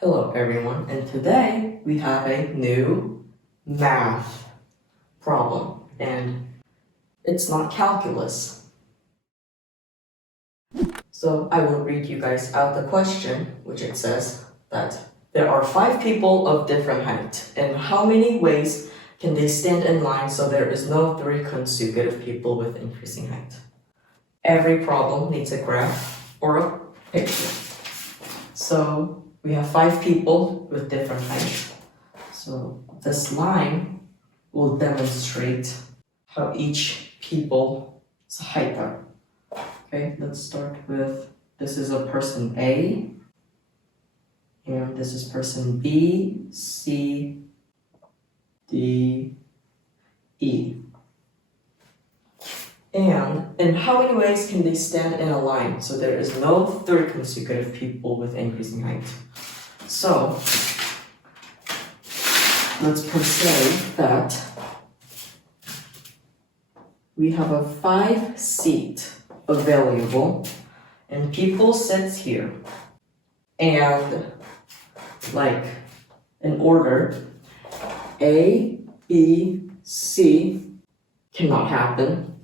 Hello everyone, and today we have a new math problem, and it's not calculus. So I will read you guys out the question, which it says that there are 5 people of different height, and how many ways can they stand in line so there is no 3 consecutive people with increasing height? Every problem needs a graph or a picture. So we have 5 people with different heights. So this line will demonstrate how each people's height are. Okay, let's start with, this is a person A, and this is person B, C, D, E. And in how many ways can they stand in a line so there is no 3 consecutive people with increasing height? So let's say that we have a 5 seat available and people sit here, and like in order A, B, C cannot happen,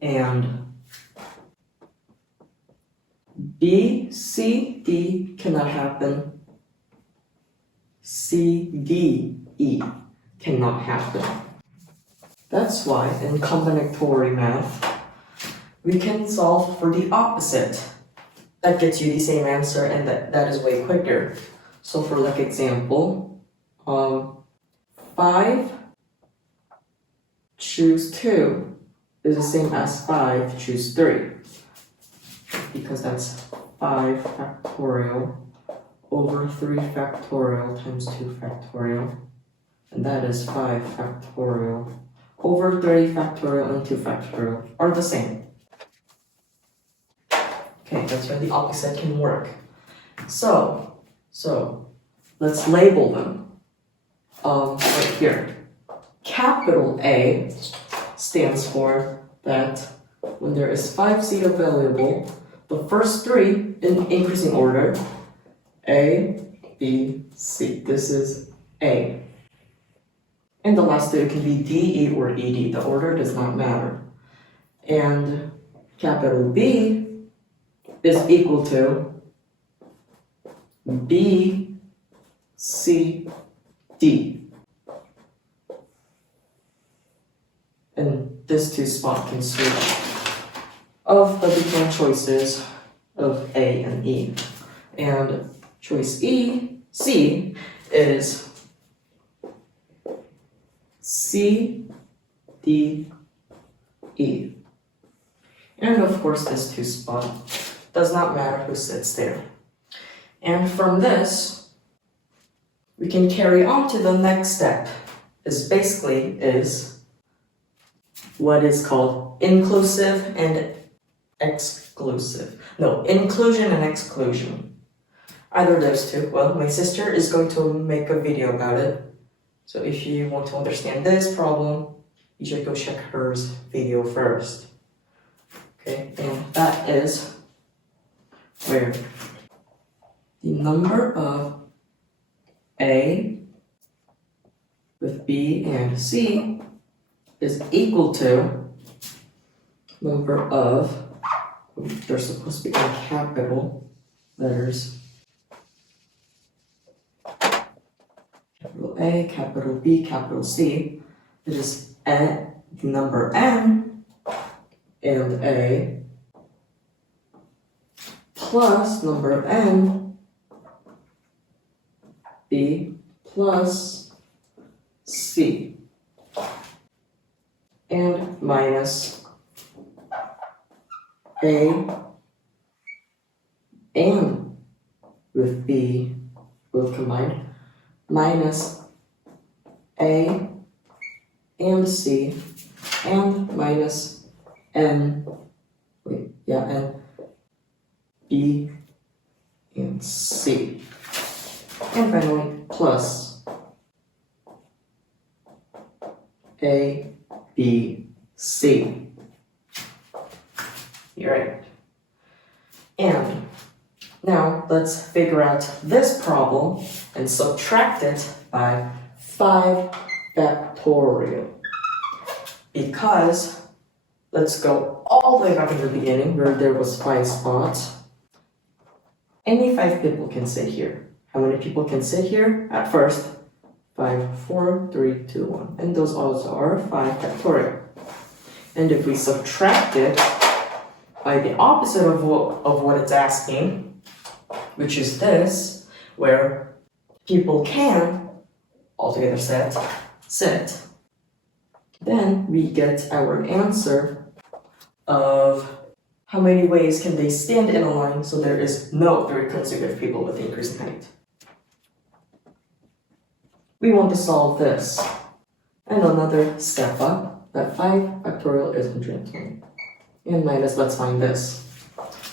and B, C, D cannot happen, C, D, E cannot happen. That's why in combinatory math, we can solve for the opposite. That gets you the same answer, and that is way quicker. So for like example, 5 choose 2 is the same as 5 choose 3, because that's 5 factorial over 3 factorial times 2 factorial, and that is 5 factorial over 3 factorial and 2 factorial are the same. Okay, that's why the opposite can work. So let's label them right here. Capital A stands for that when there is 5 seat available, the first 3 in increasing order, A, B, C. This is A. And the last 2 can be D, E, or ED. The order does not matter. And capital B is equal to B, C, D. And this 2 spot can switch of the different choices of A and E. And choice C is C, D, E. And of course this 2 spot does not matter who sits there. And from this, we can carry on to the next step. Is what is called inclusive and exclusive. No, inclusion and exclusion. Either of those 2. Well, my sister is going to make a video about it. So if you want to understand this problem, you should go check her video first. Okay, and that is where the number of A with B and C is equal to number of, they're supposed to be in capital letters, capital A, capital B, capital C. It is number N and A plus number N, B plus C, and minus A and with B both combined, minus A and C, and minus N, and B and C. And finally, plus A, B, C. You're right. And Now, let's figure out this problem and subtract it by 5 factorial. Because, let's go all the way back in the beginning where there was 5 spots. Any 5 people can sit here. How many people can sit here? At first, 5, 4, 3, 2, 1. And those also are 5 factorial. And if we subtract it by the opposite of what it's asking, which is this, where people can altogether sit, then we get our answer of how many ways can they stand in a line so there is no 3 consecutive people with increasing height. We want to solve this. And another step up, that 5 factorial is 120. And minus, let's find this.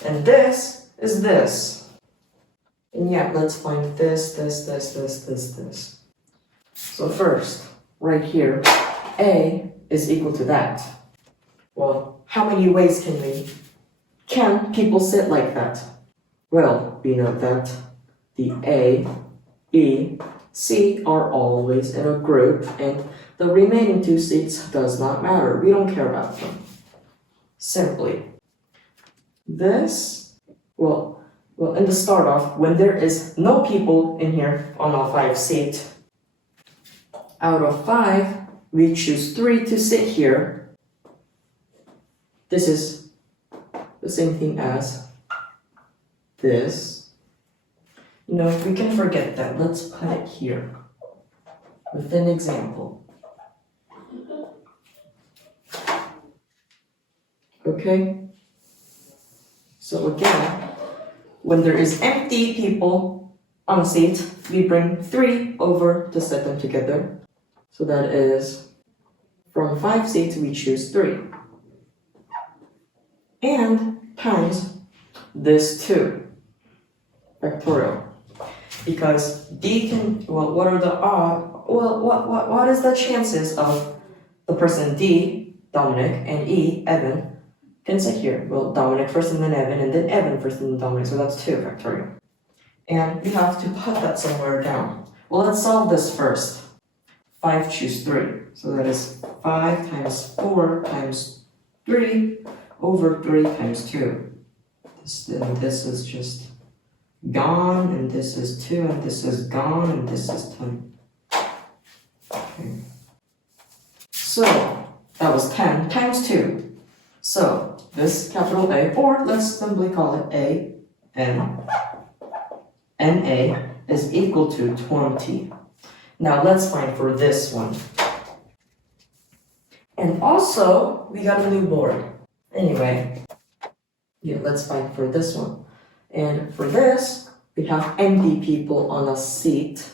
And this is this. And yeah, let's find this. So first, right here, A is equal to that. Well, how many ways can people sit like that? Well, we know that the A, B, C are always in a group, and the remaining 2 seats does not matter. We don't care about them. Simply, this, well, in the start off, when there is no people in here on all 5 seats, out of 5, we choose 3 to sit here. This is the same thing as this. You know, we can forget that. Let's put it here with an example. Okay? So again, when there is empty people on a seat, we bring 3 over to set them together. So that is, from 5 seats, we choose 3. And times this 2 factorial. Because D can, well, what are the what is the chances of the person D, Dominic, and E, Evan, can sit here? Well, Dominic first and then Evan first and then Dominic, so that's 2 factorial. And we have to put that somewhere down. Well, let's solve this first. 5 choose 3, so that is 5 times 4 times 3 over 3 times 2. This is just gone, and this is 2, and this is gone, and this is 10. Okay. So, that was 10 times 2. So, this capital A, or let's simply call it A, N, NA is equal to 20. Now, let's find for this one. And also, we got a new board. Anyway, yeah, let's find for this one. And for this, we have empty people on a seat.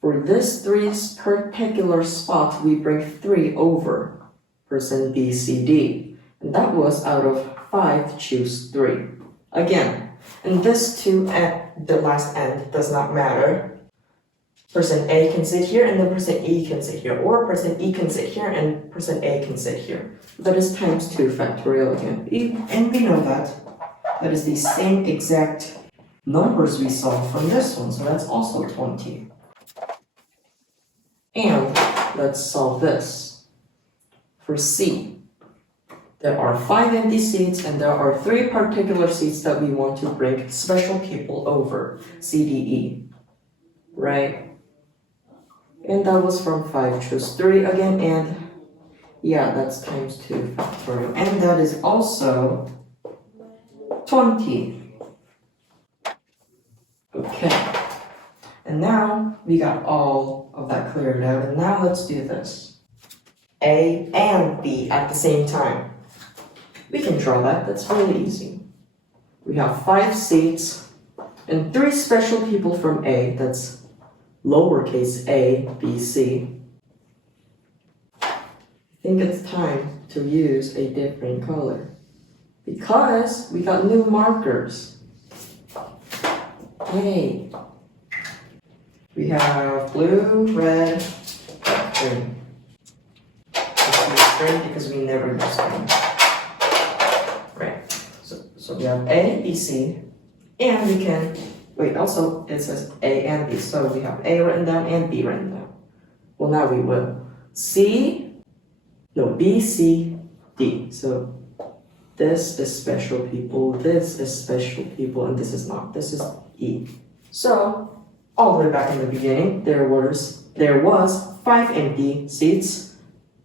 For this 3 particular spot, we bring 3 over person B, C, D. And that was out of 5, choose 3. Again, and this 2 at the last end does not matter. Person A can sit here, and the person E can sit here. Or person E can sit here, and person A can sit here. That is times 2 factorial again. And we know that. That is the same exact numbers we saw from this one, so that's also 20. And let's solve this. For C, there are 5 empty seats, and there are 3 particular seats that we want to bring special people over, C, D, E, right? And that was from 5, choose 3 again, and yeah, that's times 2 factorial. And that is also 20. Okay. And now we got all of that cleared out, and now let's do this. A and B at the same time. We can draw that, that's really easy. We have 5 seats and 3 special people from A, that's lowercase a, B, C. I think it's time to use a different color because we got new markers. Yay! We have blue, red, green. Let's use green because we never use green. Right. So we have A, B, C, And we can, wait, also it says A and B. So we have A written down and B written down. Well, now we will B, C, D. So this is special people, this is special people, and this is not. This is E. So all the way back in the beginning, there was 5 empty seats,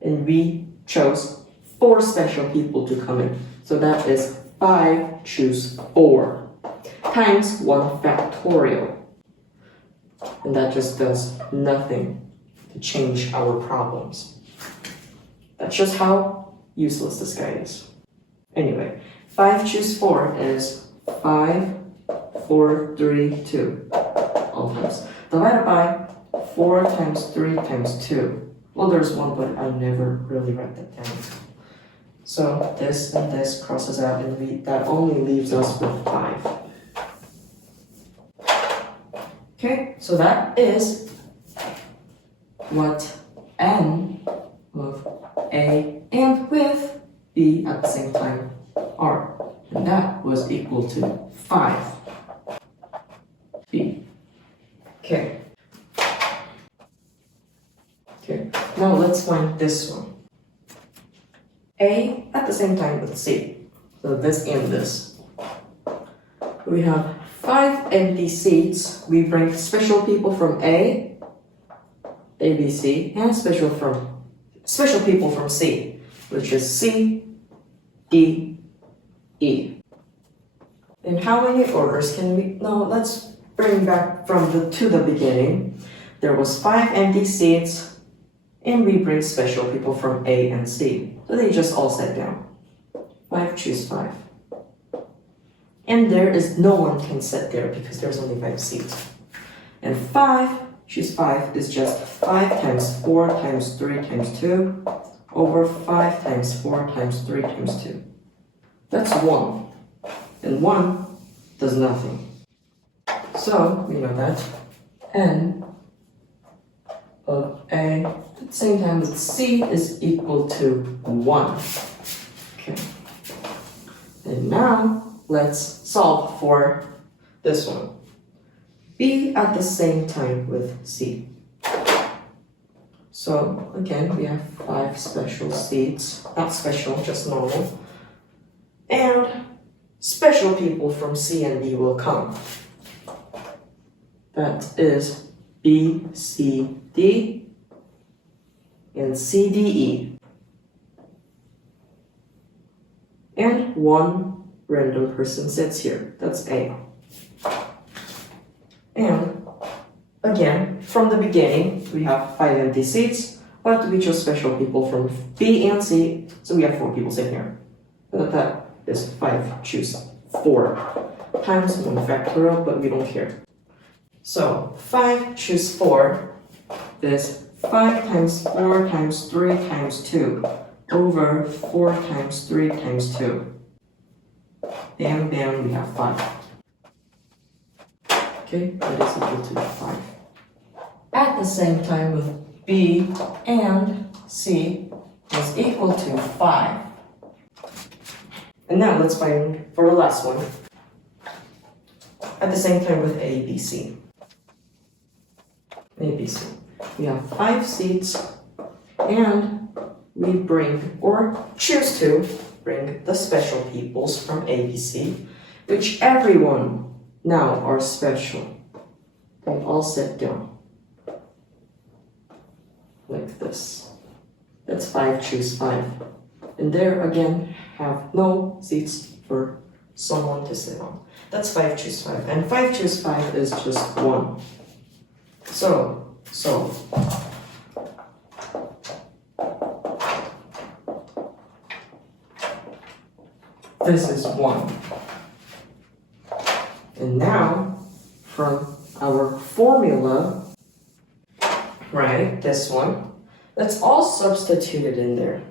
and we chose 4 special people to come in. So that is 5 choose 4 times 1 factorial. And that just does nothing to change our problems. That's just how useless this guy is. Anyway, 5 choose 4 is 5, 4, 3, 2. All times. Divided by 4 times 3 times 2. Well, there's 1, but I never really write that down. So this and this crosses out, and that only leaves us with 5. Okay, so that is what n of A and with B at the same time are. And that was equal to 5. B. Okay. Okay, now let's find this one. A at the same time with C. So this and this. We have 5 empty seats. We bring special people from A, B, C, and special people from C, which is C, D, E. And how many orders can we? No, let's bring back to the beginning. There was 5 empty seats, and we bring special people from A and C. So they just all sat down. 5 choose 5. And there is no one can sit there because there's only 5 seats. And 5 choose 5 is just 5 times 4 times 3 times 2 over 5 times 4 times 3 times 2. That's 1. And 1 does nothing. So we know that n of A at the same time with C is equal to 1. Okay. And now let's solve for this one. B at the same time with C. So again, we have 5 special seats. Not special, just normal. And special people from C and D will come. That is B, C, D, and C, D, E. And 1 random person sits here. That's A. And again, from the beginning, we have 5 empty seats, but we chose special people from B and C, so we have 4 people sitting here. And that is 5 choose 4 times 1 factorial, but we don't care. So 5 choose 4 is 5 times 4 times 3 times 2 over 4 times 3 times 2. Bam, bam, we have 5. Okay, that is equal to 5. At the same time with B and C is equal to 5. And now let's find for the last one. At the same time with A, B, C. A, B, C. We have 5 seats, and we bring, or choose to, bring the special peoples from A, B, C, which everyone now are special. They all sit down. Like this. That's 5 choose 5. And there again have no seats for someone to sit on. That's 5 choose 5. And 5 choose 5 is just 1. So this is 1. And now, from our formula, right, this one, let's all substitute it in there.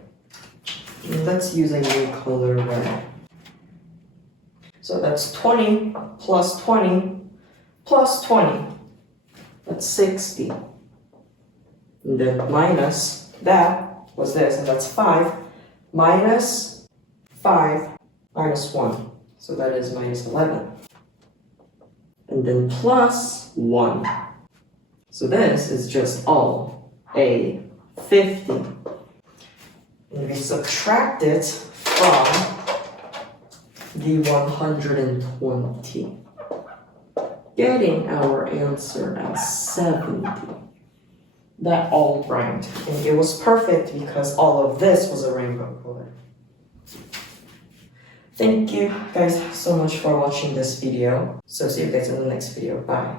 Let's use a new color red. So that's 20 plus 20 plus 20. That's 60. And then minus that was this, and that's 5. Minus 5 minus 1. So that is minus 11. and then plus 1. So this is just all a 50. And we subtract it from the 120, getting our answer as 70. That all rhymed, and it was perfect because all of this was a rainbow color. Thank you guys so much for watching this video. So see you guys in the next video. Bye.